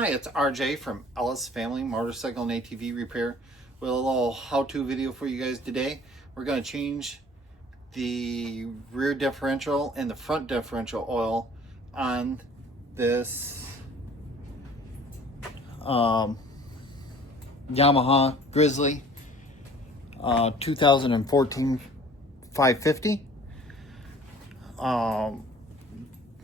Hi, it's RJ from Ellis Family Motorcycle and ATV Repair with a little how-to video for you guys today. We're going to change the rear differential and the front differential oil on this Yamaha Grizzly 2014 550.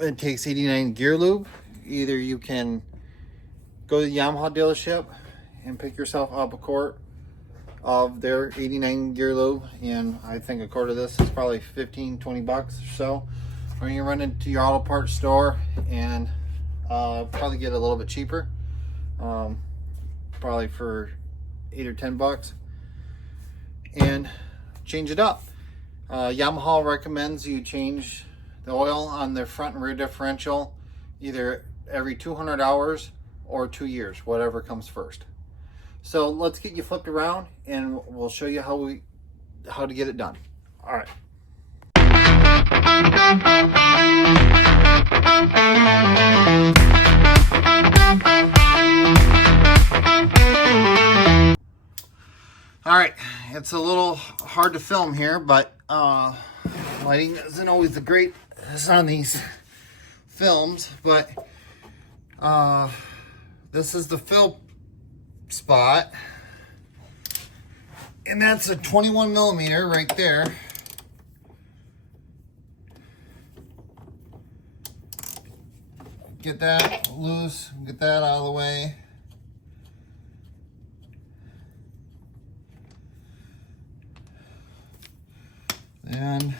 It takes 89 gear lube. Either you can go to the Yamaha dealership and pick yourself up a quart of their 89 gear lube, and I think a quart of this is probably 15-20 bucks or so. Or you run into your auto parts store and probably get a little bit cheaper, probably for 8 or 10 bucks, and change it up. Yamaha recommends you change the oil on their front and rear differential either every 200 hours or 2 years, whatever comes first. So let's get you flipped around and we'll show you how to get it done. All right. All right, it's a little hard to film here, but lighting isn't always the greatest on these films, but this is the fill spot, and that's a 21 millimeter right there. Get that loose, get that out of the way. And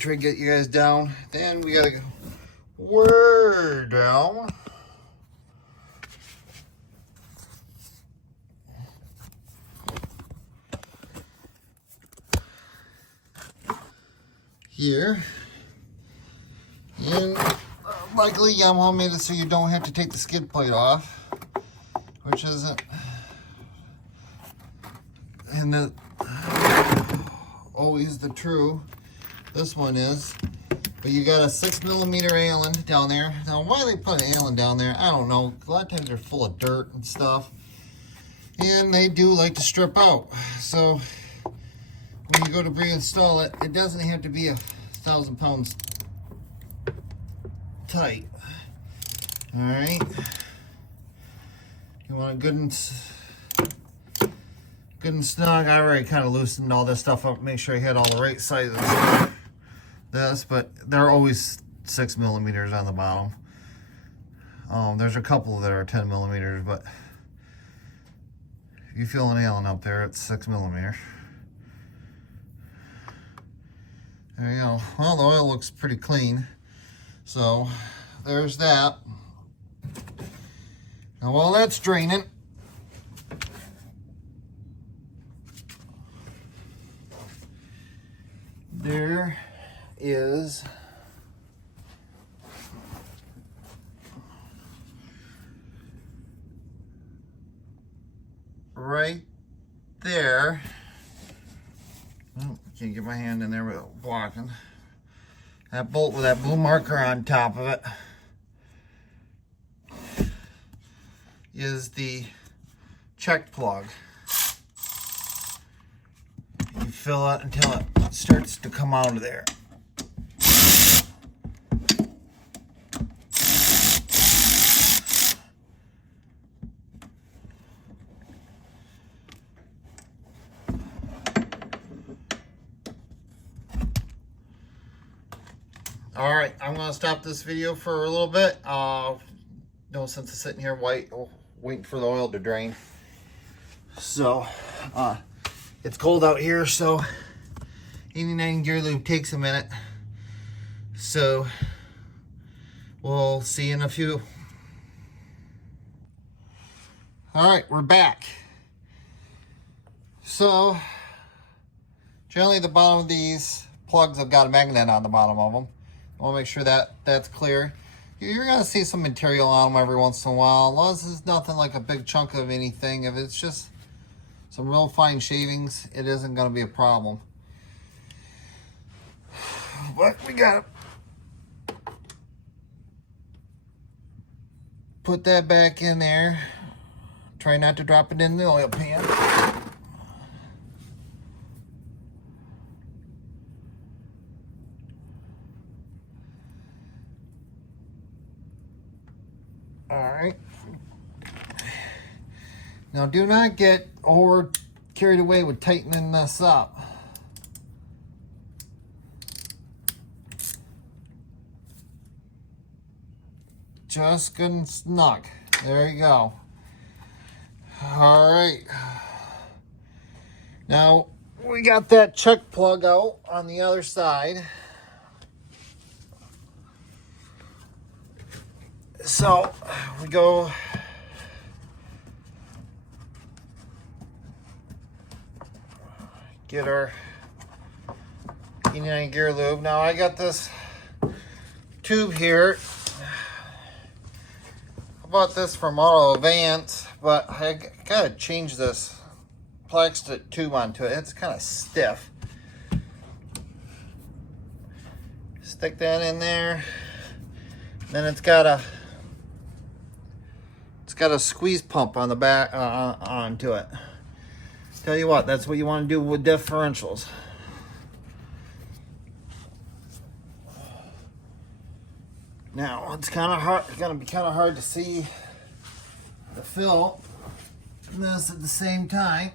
try to get you guys down. Then we gotta go way down. Here. And luckily Yamaha made it so you don't have to take the skid plate off, which isn't always the true. This one is. But you got a 6 millimeter Allen down there. Now, why they put an Allen down there, I don't know. A lot of times they're full of dirt and stuff, and they do like to strip out. So when you go to reinstall it, it doesn't have to be 1,000 pounds tight. All right. You want a good and snug. I already kind of loosened all this stuff up. Make sure you hit all the right sizes. But they're always 6 millimeters on the bottom. There's a couple that are 10 millimeters, but if you feel an Allen up there, it's 6 millimeters. There you go. Well, the oil looks pretty clean, so there's that. Now while that's draining, there is right there. Oh, can't get my hand in there without blocking. That bolt with that blue marker on top of it is the check plug. You fill it until it starts to come out of there. All right, I'm going to stop this video for a little bit. No sense of sitting here waiting for the oil to drain. So, it's cold out here, so 89 gear lube takes a minute. So, we'll see you in a few. All right, we're back. So, generally the bottom of these plugs have got a magnet on the bottom of them. I want to make sure that that's clear. You're going to see some material on them every once in a while. As long as it's nothing like a big chunk of anything, if it's just some real fine shavings, it isn't going to be a problem. But we got put that back in there. Try not to drop it in the oil pan. All right. Now do not get carried away with tightening this up. Just good and snug. There you go. All right. Now we got that check plug out on the other side. So we go get our 89 gear lube. Now I got this tube here. I bought this from Auto Advance, but I gotta change this plastic tube onto it. It's kind of stiff. Stick that in there. Then it's got a squeeze pump on the back onto it. Tell you what, that's what you want to do with differentials. Now it's kind of hard. It's gonna be kind of hard to see the fill in this at the same time.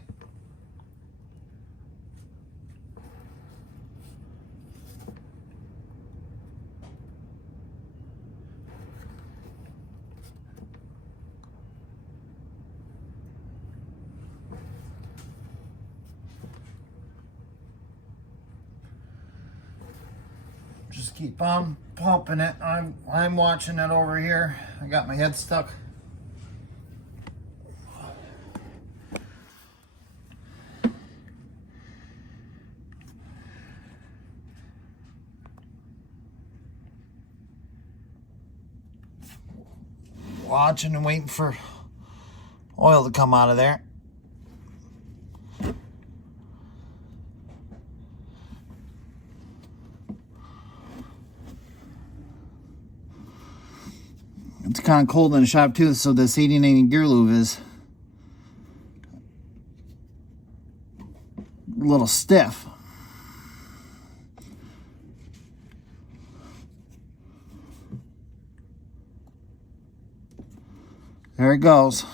Just keep on pumping it. I'm watching it over here. I got my head stuck. Watching and waiting for oil to come out of there. It's kind of cold in the shop too, so this 89 gear lube is a little stiff. There it goes.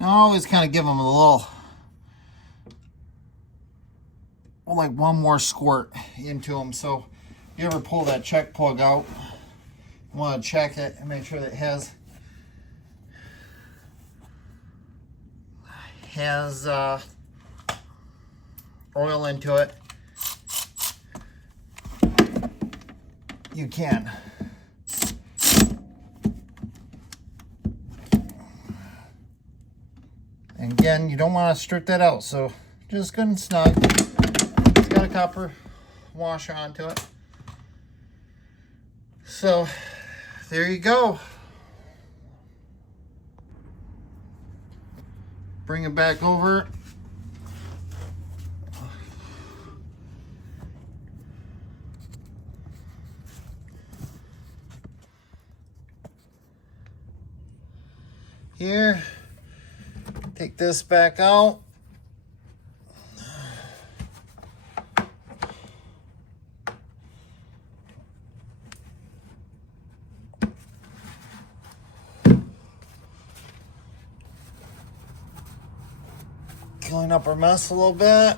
Now, I always kind of give them a little, like one more squirt into them. So if you ever pull that check plug out, you want to check it and make sure that it has oil into it. You can. And again, you don't want to strip that out, so just good and snug. It's got a copper washer onto it. So there you go. Bring it back over. Here. Take this back out. Clean up our mess a little bit.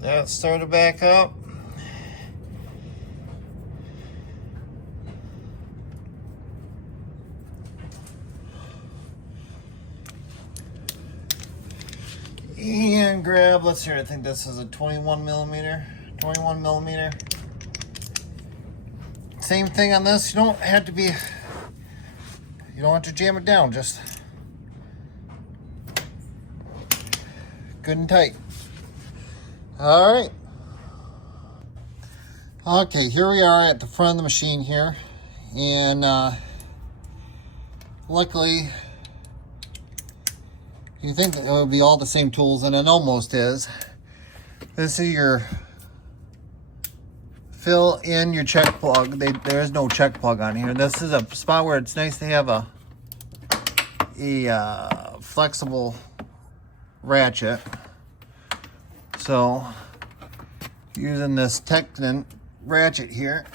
That started back up. And grab, let's see, I think this is a 21 millimeter. Same thing on this. You don't have to jam it down, just good and tight. All right. Okay, here we are at the front of the machine here, and luckily, you think that it would be all the same tools, and it almost is. This is your fill in your check plug. There is no check plug on here. This is a spot where it's nice to have a flexible ratchet. So using this TEKTON ratchet here,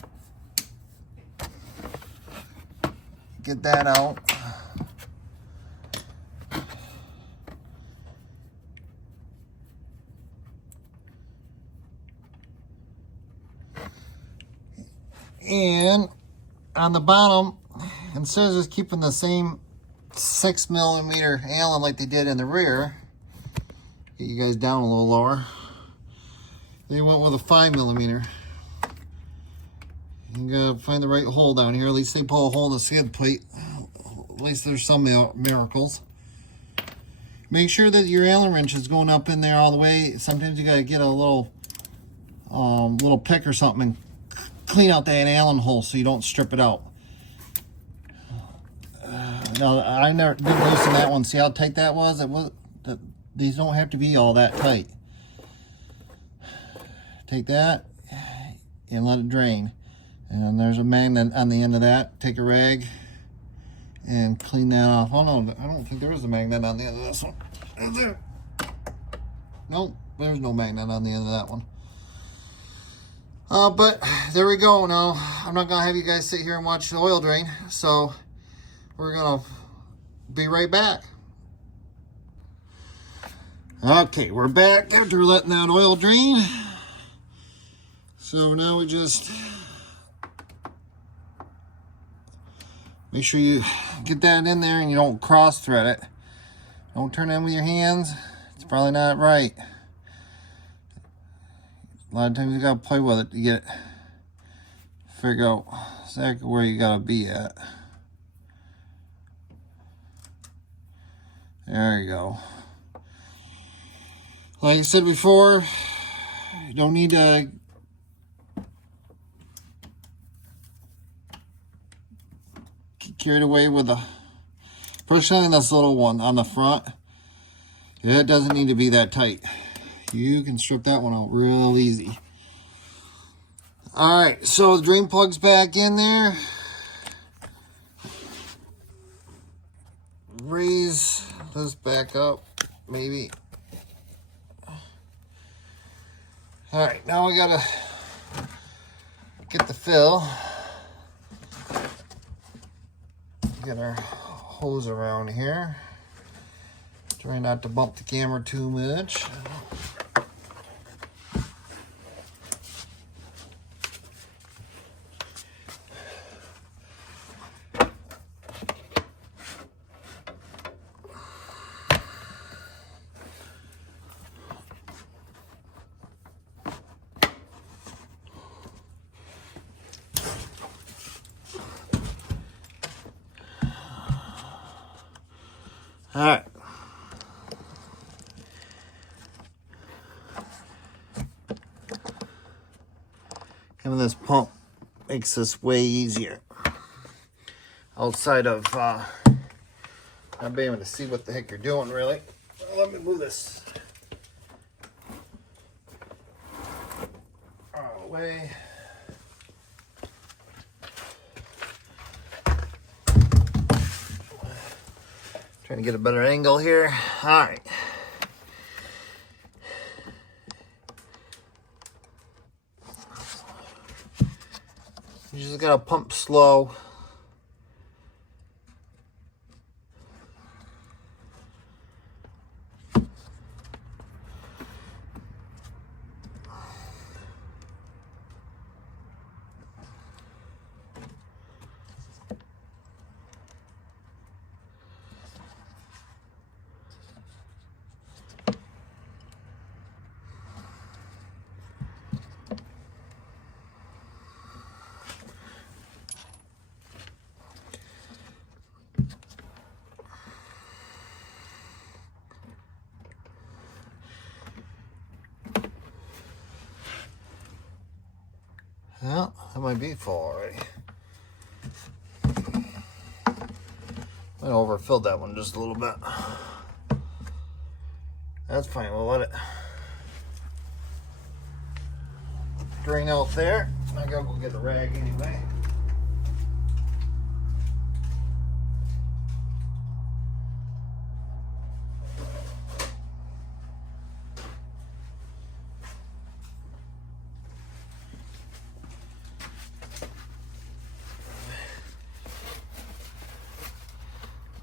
get that out. And on the bottom, instead of just keeping the same 6 millimeter Allen like they did in the rear, get you guys down a little lower, they went with a 5 millimeter. You gotta find the right hole down here. At least they pull a hole in the skid plate. At least there's some miracles. Make sure that your Allen wrench is going up in there all the way. Sometimes you gotta get a little pick or something and clean out that Allen hole so you don't strip it out. Now I never did loosen that one. See how tight that was? These don't have to be all that tight. Take that and let it drain. And there's a magnet on the end of that. Take a rag and clean that off. Oh no, I don't think there is a magnet on the end of this one. Is there? Nope, there's no magnet on the end of that one. But there we go. Now, I'm not going to have you guys sit here and watch the oil drain. So, we're going to be right back. Okay, we're back after letting that oil drain. So, now we just make sure you get that in there and you don't cross thread it. Don't turn it in with your hands. It's probably not right. A lot of times you gotta play with it to get it, figure out exactly where you gotta be at. There you go. Like I said before, you don't need to get carried away with the, especially this little one on the front. It doesn't need to be that tight. You can strip that one out real easy. All right, so the drain plug's back in there. Raise this back up, maybe. All right, now we gotta get the fill. Get our hose around here. Try not to bump the camera too much. All right. Having this pump makes this way easier. Outside of not being able to see what the heck you're doing, really. Let me move this out of the way. Trying to get a better angle here. All right. You just gotta pump slow. Yeah, that might be full already. I overfilled that one just a little bit. That's fine, we'll let it drain out there. I gotta go get a rag anyway.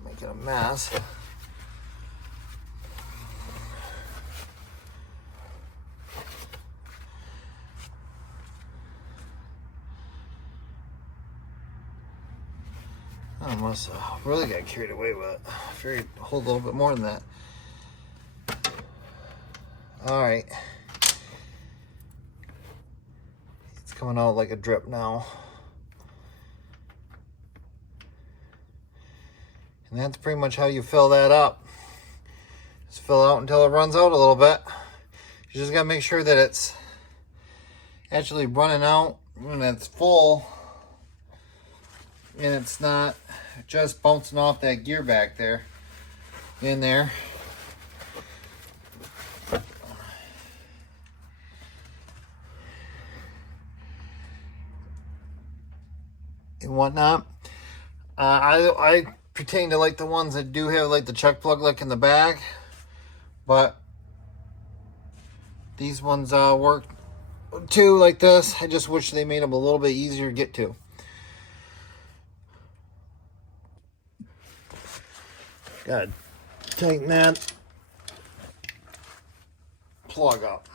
Making a mess. I must have really got carried away with it. I figured it'd hold a little bit more than that. All right. It's coming out like a drip now. And that's pretty much how you fill that up. Just fill out until it runs out a little bit. You just gotta make sure that it's actually running out when it's full. And it's not just bouncing off that gear back there in there. And whatnot. I pertain to like the ones that do have like the chuck plug like in the back, but these ones work too like this. I just wish they made them a little bit easier to get to. Gotta tighten that plug up.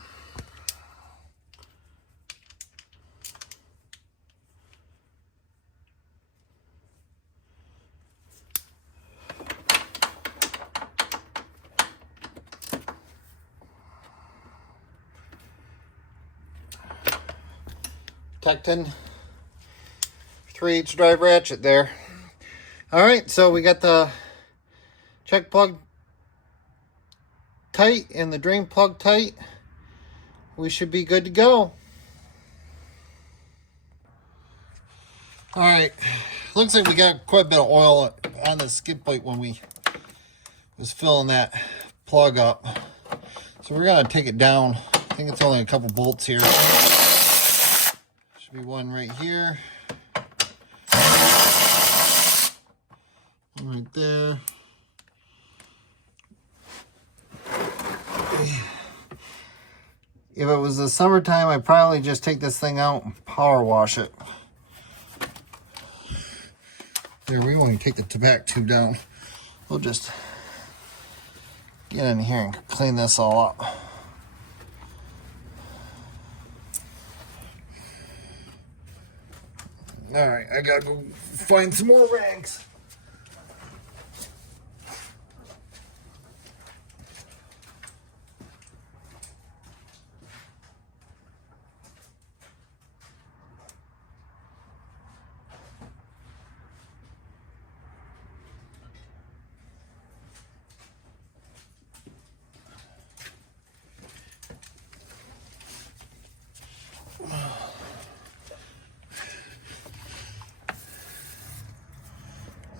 TEKTON 3/8 drive ratchet there. All right, so we got the check plug tight and the drain plug tight. We should be good to go. All right, looks like we got quite a bit of oil on the skid plate when we was filling that plug up. So we're gonna take it down. I think it's only a couple bolts here. Should be one right here. One right there. If it was the summertime, I'd probably just take this thing out and power wash it. There, we won't even take the tobacco tube down. We'll just get in here and clean this all up. All right, I gotta go find some more rags.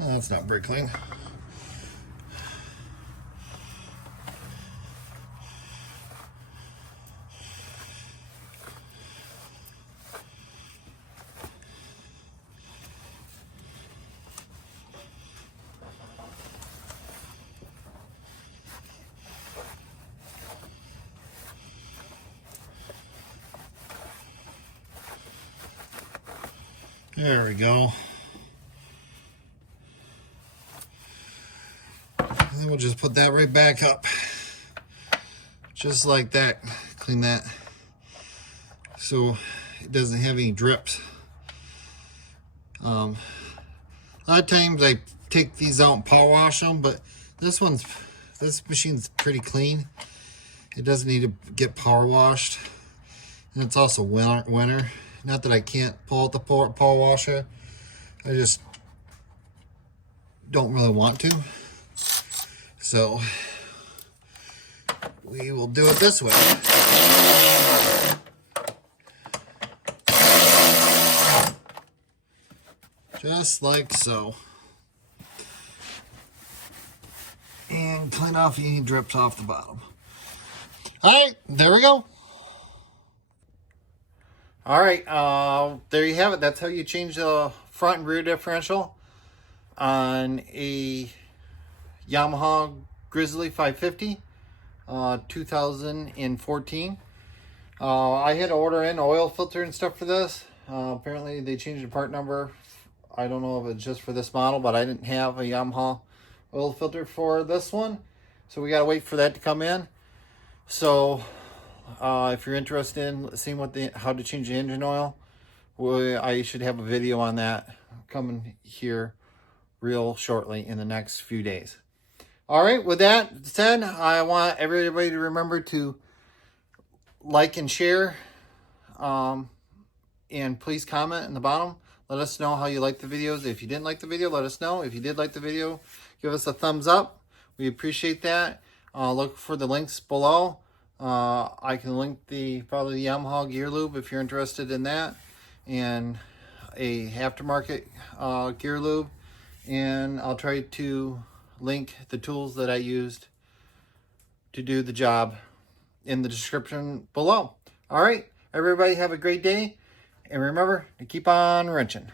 Oh, that's not very clean. There we go. And then we'll just put that right back up. Just like that. Clean that so it doesn't have any drips. A lot of times I take these out and power wash them, but this machine's pretty clean. It doesn't need to get power washed. And it's also winter. Not that I can't pull out the power washer. I just don't really want to. So we will do it this way. just like so. And clean off any drips off the bottom. All right, there we go. All right, there you have it. That's how you change the front and rear differential on a Yamaha Grizzly 550, 2014. I had to order in oil filter and stuff for this. Apparently they changed the part number. I don't know if it's just for this model, but I didn't have a Yamaha oil filter for this one, so we gotta wait for that to come in. So if you're interested in seeing how to change the engine oil, I should have a video on that coming here real shortly in the next few days. All right, with that said, I want everybody to remember to like and share, and please comment in the bottom. Let us know how you like the videos. If you didn't like the video, let us know. If you did like the video, give us a thumbs up. We appreciate that. Look for the links below. I can link probably the Yamaha Gear Lube if you're interested in that, and a aftermarket gear lube. And I'll try to link the tools that I used to do the job in the description below. All right, everybody have a great day, and remember to keep on wrenching.